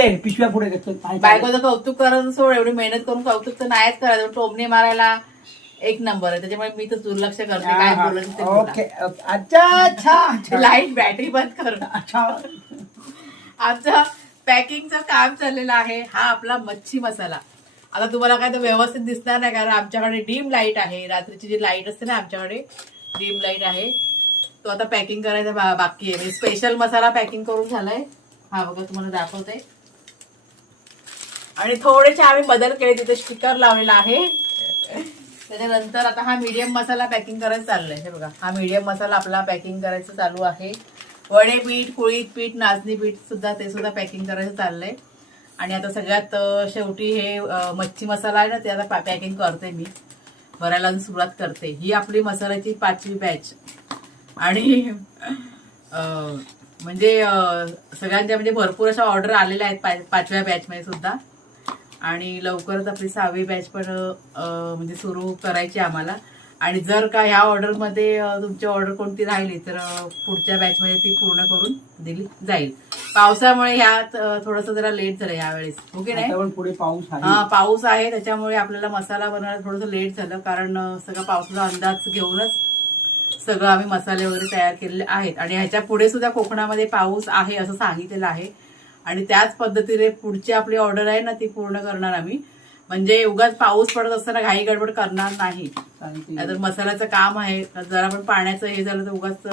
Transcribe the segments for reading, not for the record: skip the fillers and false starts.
दे पिशव्या पुढे घेतो. बायकोचं कौतुक करायचं सोड, एवढी मेहनत करून कौतुक तर नाहीच करायचं, टोमणे मारायला एक नंबर आहे. त्याच्यामुळे मी तर दुर्लक्ष करते, काय बोलायचं ते ओके ओके. अच्छा अच्छा लाईट बॅटरी बंद कर. अच्छा. आमचं पॅकिंगचं काम चाललेलं आहे. हा आपला मच्छी मसाला. आता तुम्हाला काय तर व्यवस्थित दिसणार नाही, कारण आमच्याकडे डीम लाईट आहे. रात्रीची जी लाईट असते ना आमच्याकडे, डीम लाईट आहे. तो आता पॅकिंग करायचा बाकी आहे. स्पेशल मसाला पॅकिंग करून झालाय. हा बघा तुम्हाला दाखवते. आणि थोडेसे आम्ही बदल केले, तिथे स्टिकर लावलेला आहे. त्याच्यानंतर आता हा मीडियम मसाला पॅकिंग करायचं चाललंय. हे बघा, हा मीडियम मसाला आपला पॅकिंग करायचं चालू आहे. वडे पीठ, कुळीत पीठ, नाचणी पीठ सुद्धा, ते सुद्धा पॅकिंग करायचं चाललंय. आणि आता सगळ्यात शेवटी हे मच्छी मसाला आहे ना, ते आता पॅकिंग करते मी, भरायला सुरुवात करते. ही आपली मसाल्याची 5वी बॅच. आणि म्हणजे सगळ्यांच्या म्हणजे भरपूर अशा ऑर्डर आलेल्या आहेत 5व्या बॅचमध्ये सुद्धा. आणि लवकरच आपली 6वी बॅच पण म्हणजे सुरू करायची आम्हाला. आणि जर का ह्या ऑर्डरमध्ये तुमची ऑर्डर कोणती राहिली तर पुढच्या बॅचमध्ये ती पूर्ण करून दिली जाईल. पावसामुळे ह्यात थोडंसं जरा लेट झालं यावेळेस, ओके नाही? पुढे पाऊस आहे. हा, पाऊस आहे, त्याच्यामुळे आपल्याला मसाला बनवायला थोडंसं लेट झालं, कारण सगळं पावसाचा अंदाज घेऊनच सगळं आम्ही मसाले वगैरे तयार केलेले आहेत. आणि ह्याच्या पुढे सुद्धा कोकणामध्ये पाऊस आहे असं सांगितलेलं आहे. आणि त्याच पद्धतीने पुढची आपली ऑर्डर आहे ना, ती पूर्ण करणार आम्ही. म्हणजे उगाच पाऊस पडत असताना घाई गडबड करणार नाही. तर मसाल्याचं काम आहे, जरा पण पाण्याचं हे झालं तर उगाच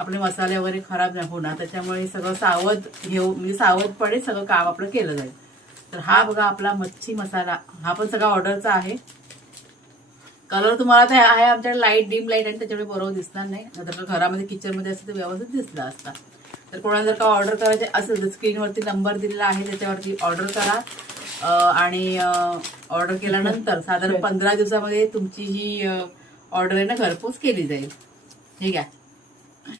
आपले मसाले वगैरे खराब नाही होणार. त्याच्यामुळे सगळं सावध घेऊ, म्हणजे सावधपणे सगळं काम आपलं केलं जाईल. तर हा बघा आपला मच्छी मसाला, हा पण सगळा ऑर्डरचा आहे. कलर तुम्हाला तर आहे आमच्याकडे लाईट, डीम लाईट, आणि त्याच्यामुळे बरोबर दिसणार नाही. नंतर घरामध्ये किचनमध्ये असतं तर व्यवस्थित दिसला असता. तर कोणाला जर का ऑर्डर करायचे असेल तर स्क्रीनवरती नंबर दिलेला आहे, त्याच्यावरती ऑर्डर करा. आणि ऑर्डर केल्यानंतर साधारण 15 दिवसामध्ये तुमची ही ऑर्डर आहे ना घरपोच केली जाईल. ठीक आहे.